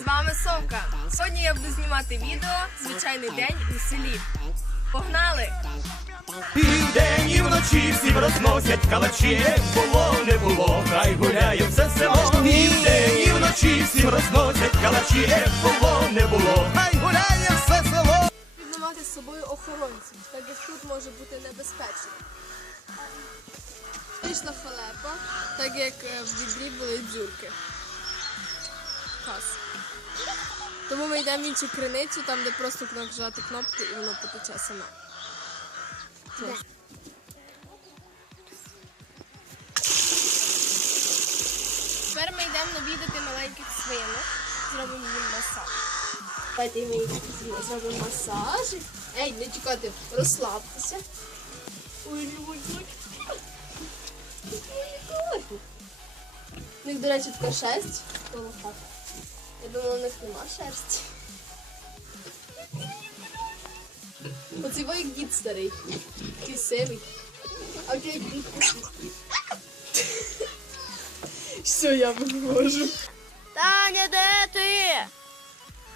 З вами Совка. Сьогодні я буду знімати відео Звичайний день у селі. Погнали! Південь і вночі всім розносять калачі, Як було, не було, хай гуляє все село. Південь і вночі всім розносять калачі, Як було, не було, хай гуляє все село. Потрібно з собою охоронців, так як тут може бути небезпечно. Вийшла халепа, так як е, в відрі були дзюрки. Кас. Тому ми йдемо в іншу криницю, там де просто нажати кнопку і воно потече саме. Тепер ми йдемо навідати маленьких свинок, зробимо їм масаж. Давайте ми їм зробимо масаж. Ей, не чекайте, розслабтеся. Ой, ой, ой. У них, до речі, така шерсть. Волохата. Я думала, у них нема шерсті. Оцей во як дід старий. Такий сивий. А дід Все, я виходжу. Таня, де ти?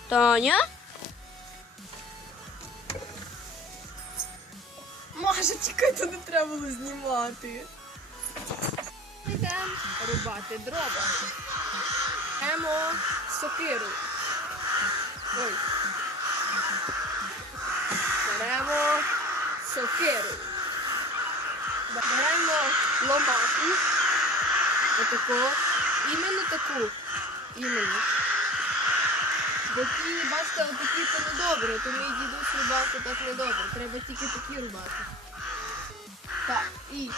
Таня? Маша, чекай, то не треба було знімати. Йдемо рубати дрова. Емо сокиру. Ой. Беремо сокиру. Беремо ломату. Отаку. Іменно таку. Іменно. Бо ті, бачите, отакі то недобре, то мій дідусь рубати так недобре. Треба тільки такі рубати. Так, і.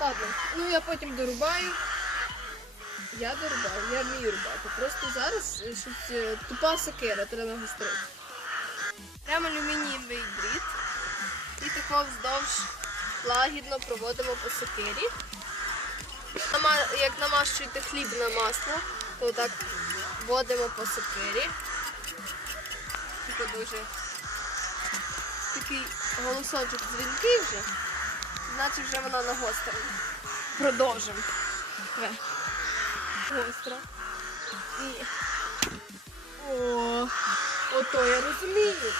Ладно, ну я потім дорубаю. Я дорубаю, я вмію рубати. Просто зараз е, щось е, тупа сокира, треба гострити. Прямо алюмінієвий дріт. І тако вздовж лагідно проводимо по сокирі. Як намащуєте хліб на масло, то так вводимо по сокирі. Типу дуже такий голосочок дзвінкий вже, значить вже вона нагострена. Продовжимо. Ве. Гостра. І. О, ото я розумію.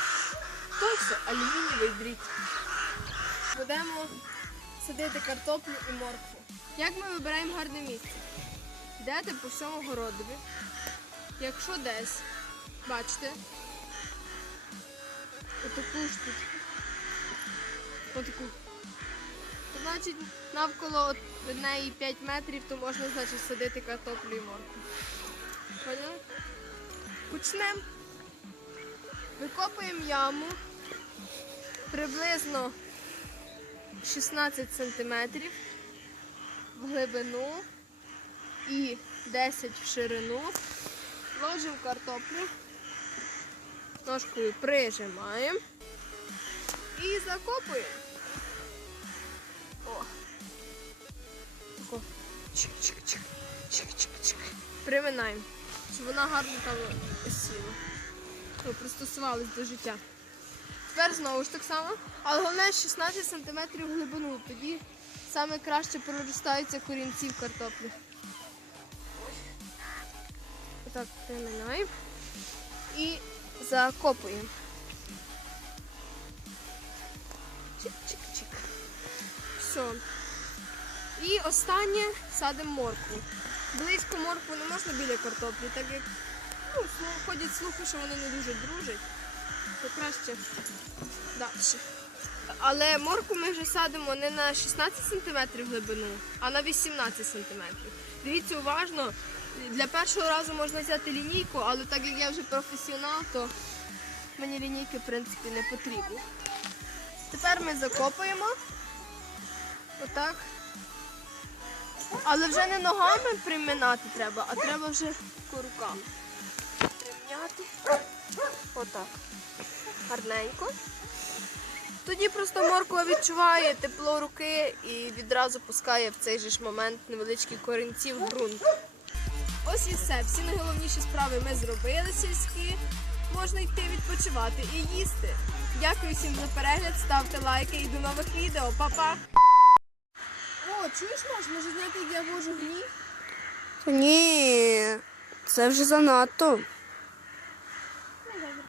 Точно, алюмінієвий дріт. Будемо садити картоплю і моркву. Як ми вибираємо гарне місце? Йдете по всьому городові. Якщо десь, бачите, отаку штучку, отаку, значить навколо от неї 5 метрів, то можна значить садити картоплю і. Поняли? Почнемо. Викопуємо яму приблизно 16 сантиметрів в глибину і 10 в ширину. Ложимо картоплю, ножкою прижимаємо і закопуємо. Чик-чик-чик. Чик-чик-чик. Приминаємо, щоб вона гарно там сіла. Ну, пристосувалась до життя. Тепер знову ж так само. Але головне 16 см глибину. Тоді саме краще проростаються корінці в картоплі. Отак приминаємо і закопуємо. Чик-чик-чик. Все. І останнє садимо моркву. Близько моркву не можна біля картоплі, так як ну, ходять слухи, що вони не дуже дружать, то краще далі. Але морку ми вже садимо не на 16 см глибину, а на 18 см. Дивіться уважно, для першого разу можна взяти лінійку, але так як я вже професіонал, то мені лінійки в принципі не потрібні. Тепер ми закопуємо. Отак. Але вже не ногами приминати треба, а треба вже руками. Примняти. Отак. Гарненько. Тоді просто морква відчуває тепло руки і відразу пускає в цей же ж момент невеличкі корінці в ґрунт. Ось і все. Всі найголовніші справи ми зробили сільські. Можна йти відпочивати і їсти. Дякую всім за перегляд, ставте лайки і до нових відео. Па-па! Чуєш, Маш, може знати, як я вожу гнів? Ні, це вже занадто.